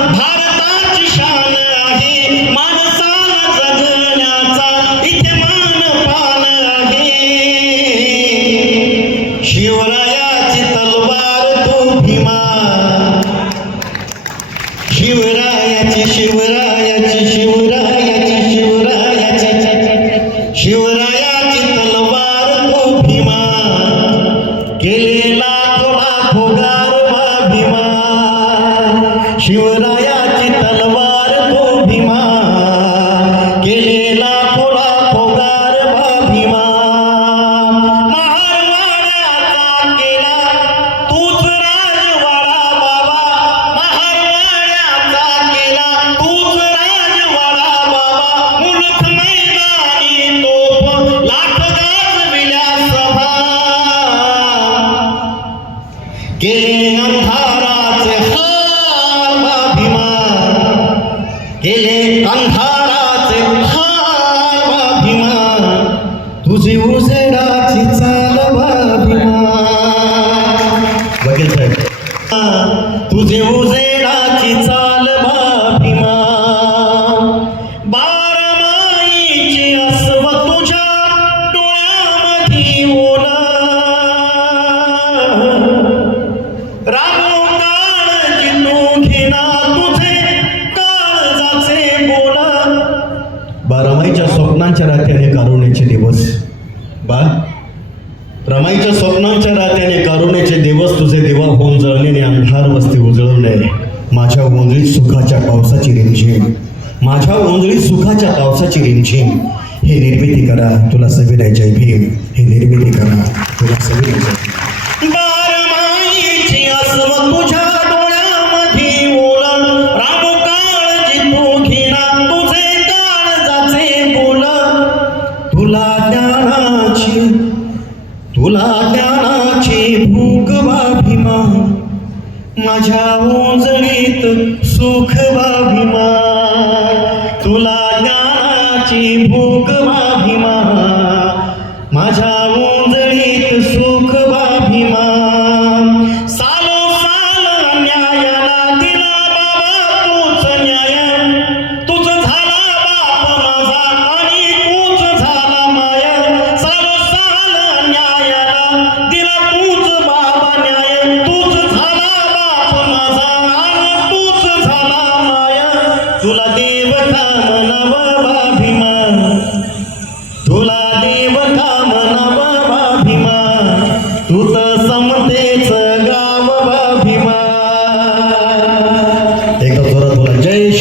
भारताची शान आहे, माणसाला जगण्याचा इथे मान पान आहे. शिवरायाची तलवार तो भीमा, शिवरायाची शिवरायाची शिवरायाची शिवरायाची शिवरायाची तलवार तो भीमा, केलेला लाखो गारवा भीमा. शिवरायाची तलवार तो भीमा, केलेला लाखो गारवा भीमा. महारवाड्याचा केला तूच राजवाडा बाबा, महारवाड्याचा केला तूच राजवाडा बाबा. मुलूक मैदानी तोफ लाख गाजविल्या सभा, केले अंधाराचे हाल भीमा, केले अंधाराचे हाल भीमा. तुझी उजेडाची चाल भीमा. वकील साहेब, तुझी उजेडाची चाल भीमा. बारमाईची अस्व तुझ्या डोळ्यामध्ये ओला, रामो काळजी तू घेना तुझे काळजाचे बोला. रमाईच्या स्वप्नांच्या रात्याने कारुण्याचे दिवस बा, रमाईच्या स्वप्नांच्या रात्याने कारुण्याचे दिवस तुझे दिवा होऊन जळणे, अंधार वस्ती उजळू नये. माझ्या ओंजळीत सुखाच्या पावसाची रिमझिम, माझ्या ओंजळीत सुखाच्या पावसाची रिमझिम. हे निर्मिती करा तुला सविनय जय भीम, हे निर्मिती करा तुला सविनय जय भीम. बारमाईची अस्व तुझ्या डोळ्यामध्ये ओला, रामो काळजी तू घेना तुझे काळजाचे बोला. तुला ज्ञानाची भूक वा भीमा, माझ्या ओंजळीत सुख वा भीमा. तुला ज्ञानाची भूक वा भीमा, माझ्या ओंजळीत सुख वा भीमा. सालो साल न्यायाला दिला बाबा तूच न्याय, तूच झाला बाप माझा आणि तूच झाला माया. सालो साल न्यायाला दिला तूच बाबा न्याय, तूच झाला बाप माझा आणि तूच झाला माया. तुला देव काम नव भीमा, तुला देव काम नव भीमा. तू तर समतेच गाव भीमा. एकदा जोरात बोला जय